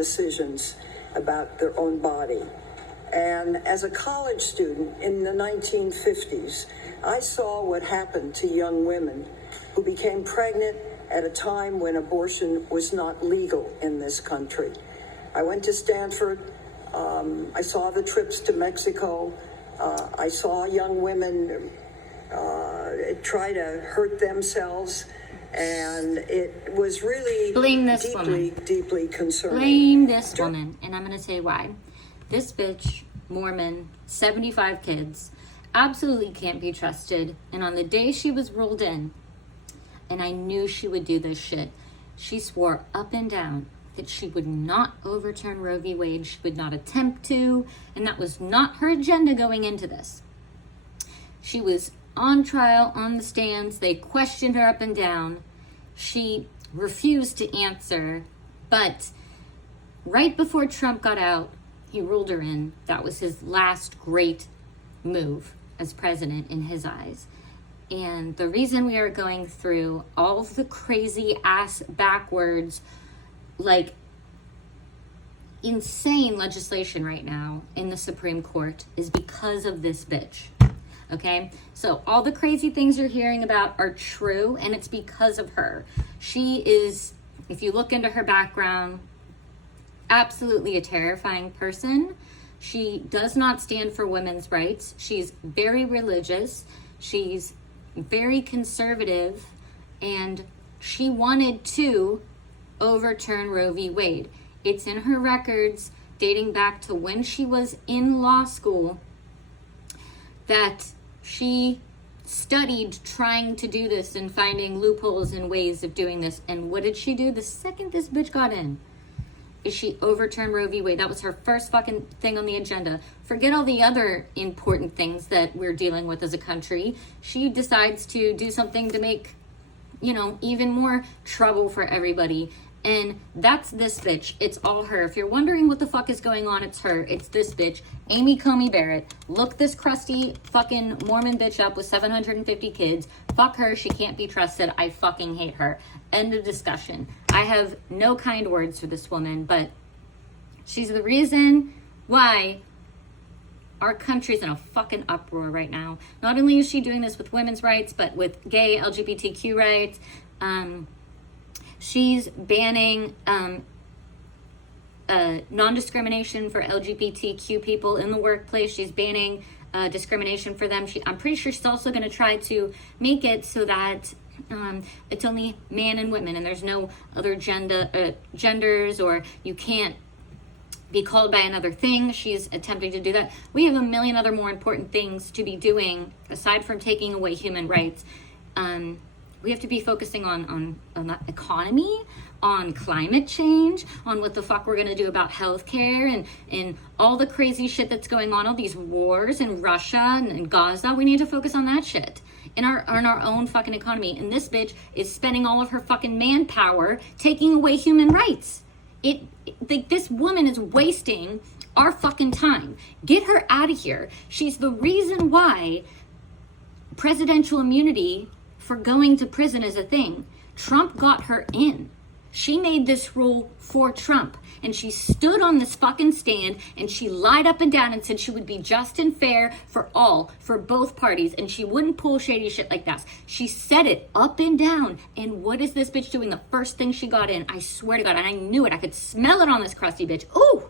decisions about their own body. And as a college student in the 1950s, I saw what happened to young women who became pregnant at a time when abortion was not legal in this country. I went to Stanford. I saw the trips to Mexico. I saw young women try to hurt themselves. And it was really deeply concerning. Blame this woman. And I'm going to say why. This bitch, Mormon, 75 kids, absolutely can't be trusted. And on the day she was ruled in, and I knew she would do this shit, she swore up and down that she would not overturn Roe v. Wade. She would not attempt to. And that was not her agenda going into this. She was on trial, on the stands. They questioned her up and down. She refused to answer. But right before Trump got out, he ruled her in. That was his last great move as president in his eyes. And the reason we are going through all of the crazy ass backwards, like insane legislation right now in the Supreme Court is because of this bitch. Okay? So all the crazy things you're hearing about are true, and it's because of her. She is, if you look into her background, absolutely a terrifying person. She does not stand for women's rights. She's very religious. She's very conservative, and she wanted to overturn Roe v. Wade. It's in her records dating back to when she was in law school that she studied trying to do this and finding loopholes and ways of doing this. And what did she do the second this bitch got in? Is she overturned Roe v. Wade. That was her first fucking thing on the agenda. Forget all the other important things that we're dealing with as a country. She decides to do something to make, even more trouble for everybody. And that's this bitch. It's all her. If you're wondering what the fuck is going on, it's her. It's this bitch. Amy Coney Barrett. Look this crusty fucking Mormon bitch up with 750 kids. Fuck her. She can't be trusted. I fucking hate her. End of discussion. I have no kind words for this woman, but she's the reason why our country's in a fucking uproar right now. Not only is she doing this with women's rights, but with gay LGBTQ rights. She's banning non-discrimination for LGBTQ people in the workplace. She's banning discrimination for them. I'm pretty sure she's also going to try to make it so that it's only man and women, and there's no other genders, or you can't be called by another thing. She's attempting to do that. We have a million other more important things to be doing aside from taking away human rights. We have to be focusing on the economy, on climate change, on what the fuck we're going to do about healthcare and all the crazy shit that's going on, all these wars in Russia and Gaza. We need to focus on that shit in our own fucking economy. And this bitch is spending all of her fucking manpower taking away human rights. This woman is wasting our fucking time. Get her out of here. She's the reason why presidential immunity for going to prison is a thing. Trump got her in. She made this rule for Trump, and she stood on this fucking stand and she lied up and down and said she would be just and fair for both parties, and she wouldn't pull shady shit like that. She said it up and down. And what is this bitch doing? The first thing she got in, I swear to God, and I knew it, I could smell it on this crusty bitch. Ooh,